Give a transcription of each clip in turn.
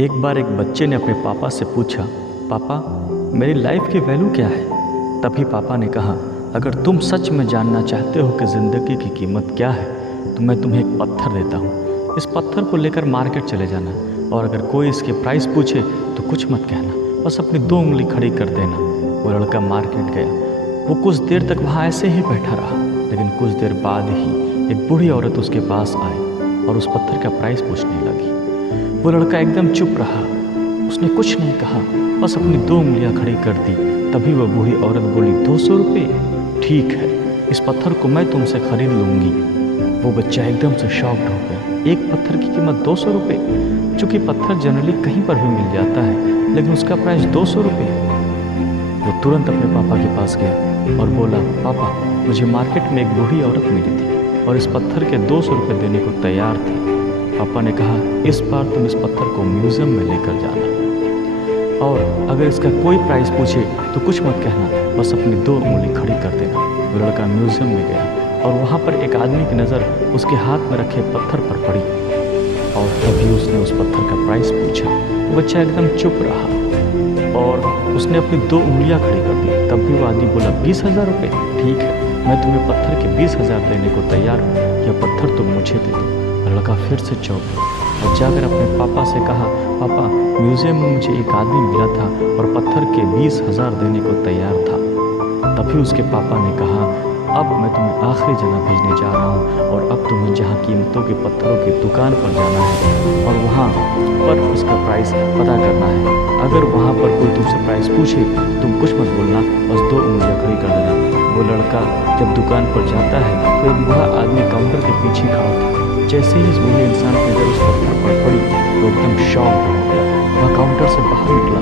एक बार एक बच्चे ने अपने पापा से पूछा, पापा मेरी लाइफ की वैल्यू क्या है। तभी पापा ने कहा, अगर तुम सच में जानना चाहते हो कि ज़िंदगी की कीमत क्या है तो मैं तुम्हें एक पत्थर देता हूँ। इस पत्थर को लेकर मार्केट चले जाना और अगर कोई इसके प्राइस पूछे तो कुछ मत कहना, बस अपनी 2 उंगली खड़ी कर देना। वो लड़का मार्केट गया। वो कुछ देर तक वहाँ ऐसे ही बैठा रहा, लेकिन कुछ देर बाद ही एक बूढ़ी औरत उसके पास आई और उस पत्थर का प्राइस पूछने लगी। वो लड़का एकदम चुप रहा, उसने कुछ नहीं कहा, बस अपनी 2 उंगलियां खड़ी कर दी। तभी वह बूढ़ी औरत बोली, 200 रुपये? ठीक है, इस पत्थर को मैं तुमसे खरीद लूँगी। वो बच्चा एकदम से शॉक्ड हो गया। एक पत्थर की कीमत 200 रुपये? चूँकि पत्थर जनरली कहीं पर भी मिल जाता है, लेकिन उसका प्राइस 200 रुपये। वो तुरंत अपने पापा के पास गया और बोला, पापा मुझे मार्केट में एक बूढ़ी औरत मिली थी और इस पत्थर के 200 रुपये देने को तैयार थी। पापा ने कहा, इस बार तुम इस पत्थर को म्यूज़ियम में लेकर जाना और अगर इसका कोई प्राइस पूछे तो कुछ मत कहना, बस अपनी 2 उंगली खड़ी कर देना। वो लड़का म्यूज़ियम में गया और वहाँ पर एक आदमी की नज़र उसके हाथ में रखे पत्थर पर पड़ी और तभी उसने उस पत्थर का प्राइस पूछा। वो बच्चा एकदम चुप रहा और उसने अपनी 2 उंगलियाँ खड़ी कर दी। तब भी वो आदमी बोला, 20,000 रुपये? ठीक है, मैं तुम्हें पत्थर के 20,000 देने को तैयार हूँ, यह पत्थर तुम मुझे दे दो। लड़का फिर से चौंक गया और जाकर अपने पापा से कहा, पापा म्यूज़ियम में मुझे एक आदमी मिला था और पत्थर के 20,000 देने को तैयार था। तभी उसके पापा ने कहा, अब मैं तुम्हें आखिरी जगह भेजने जा रहा हूँ और अब तुम्हें जहाँ कीमतों के पत्थरों की दुकान पर जाना है और वहाँ पर उसका प्राइस पता करना है। अगर वहाँ पर कोई तुमसे प्राइस पूछे तुम कुछ मत बोलना, बस 2 उंगलियाँ खड़ी कर देना। वो लड़का जब दुकान पर जाता है तो एक बूढ़ा आदमी काउंटर के पीछे खड़ा था। जैसे ही इस बूढ़े इंसान की नज़र उस पत्थर पर पड़ी तो एकदम शॉक हो गया। वह काउंटर से बाहर निकला,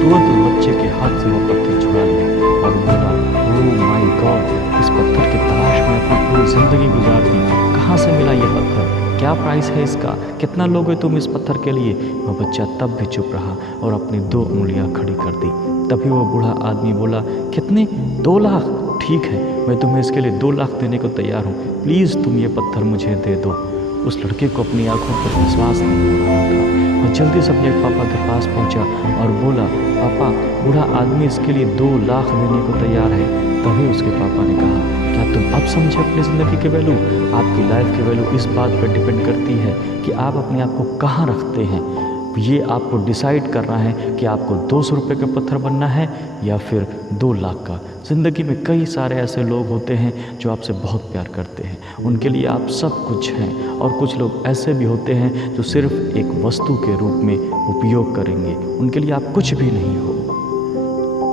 तुरंत उस बच्चे के हाथ से वो पत्थर छुड़ा लिया और बोला, ओह माय गॉड, इस पत्थर की तलाश में अपनी पूरी ज़िंदगी गुजार दी। कहाँ से मिला ये पत्थर? क्या प्राइस है इसका? कितना लोगे तुम इस पत्थर के लिए? वह बच्चा तब भी चुप रहा और अपनी 2 उंगलियां खड़ी कर दी। तभी वह बूढ़ा आदमी बोला, कितने? 2 लाख? ठीक है, मैं तुम्हें इसके लिए 2 लाख देने को तैयार हूँ, प्लीज़ तुम ये पत्थर मुझे दे दो। उस लड़के को अपनी आंखों पर विश्वास नहीं हो रहा था। वह जल्दी से अपने पापा के पास पहुंचा और बोला, पापा बूढ़ा आदमी इसके लिए 2 लाख देने को तैयार है। तभी उसके पापा ने कहा, क्या तुम अब समझे अपनी ज़िंदगी की वैल्यू? आपकी लाइफ की वैल्यू इस बात पर डिपेंड करती है कि आप अपने आप को कहाँ रखते हैं। ये आपको डिसाइड करना है कि आपको 200 रुपये का पत्थर बनना है या फिर 2 लाख का। ज़िंदगी में कई सारे ऐसे लोग होते हैं जो आपसे बहुत प्यार करते हैं, उनके लिए आप सब कुछ हैं, और कुछ लोग ऐसे भी होते हैं जो सिर्फ एक वस्तु के रूप में उपयोग करेंगे, उनके लिए आप कुछ भी नहीं हो।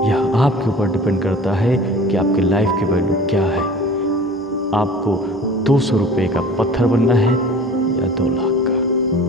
यह आपके ऊपर डिपेंड करता है कि आपकी लाइफ की वैल्यू क्या है। आपको 200 रुपये का पत्थर बनना है या 2 लाख।